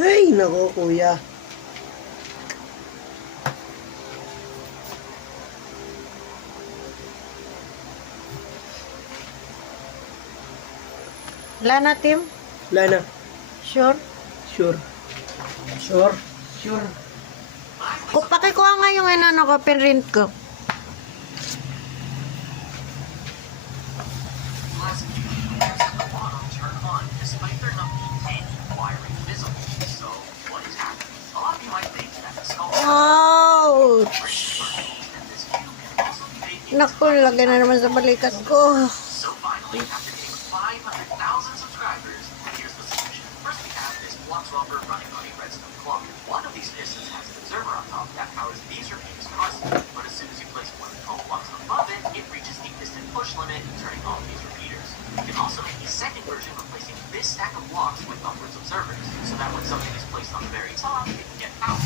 Ay, nako kuya. Wala na, Tim? Wala na. Sure? Sure. Sure? Sure. Pakikuha nga yung ano ko, pinrint ko. Wow! Naku, lagay na naman sa balikat ko. One of these pistons has an observer on top that powers these repeaters constantly, but as soon as you place one of the 12 blocks above it, it reaches the piston push limit, turning off these repeaters. You can also make a second version replacing this stack of blocks with upwards observers, so that when something is placed on the very top, it can get out.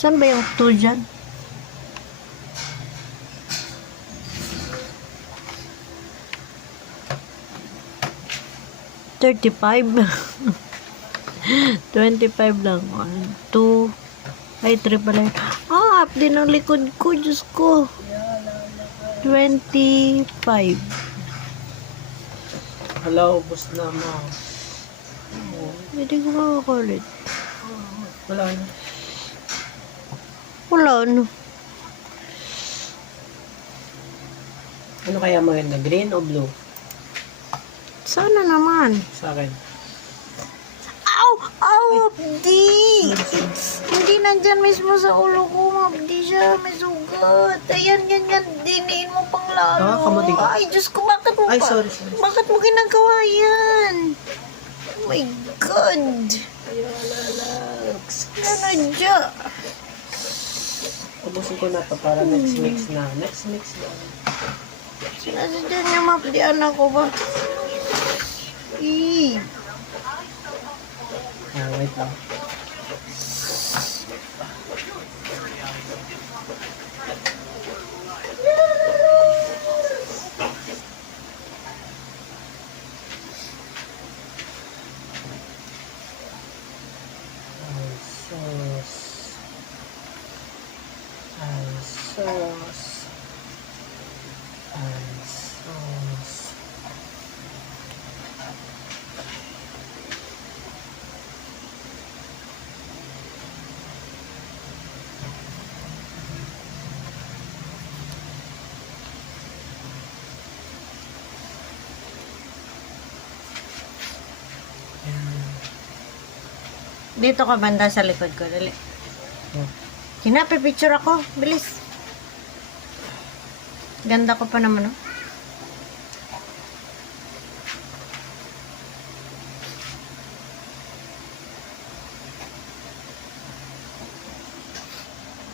Saan ba yung 2 dyan? $35. 25 lang. 1, 2, ay 3 pala yun. Ah, up din ang likod ko. Diyos ko. 25. Hala, ubos na mo. Hindi ko makakulit. Wala na. Wala, ano. Ano kaya maganda? Green o blue? Sana naman. Sa akin. Ow! Ow! Abdi! Hindi nandyan mismo sa ulo ko. Abdi siya. May sugat. Ayan, yan, yan. Diniin mo pang lalo. Kamuting. Ay, Diyos ko. Bakit mo Ay, pa? sorry. Bakit mo ginagawa yan? Oh my God. Ano dyan? Ubusin ko na to para next mix na. Next mix na. Sinasadya niya mapdian ako ba? Eee. Wait lang. Dito ka banda sa likod ko. Dali. Picture ako. Bilis. Ganda ko pa naman, oh.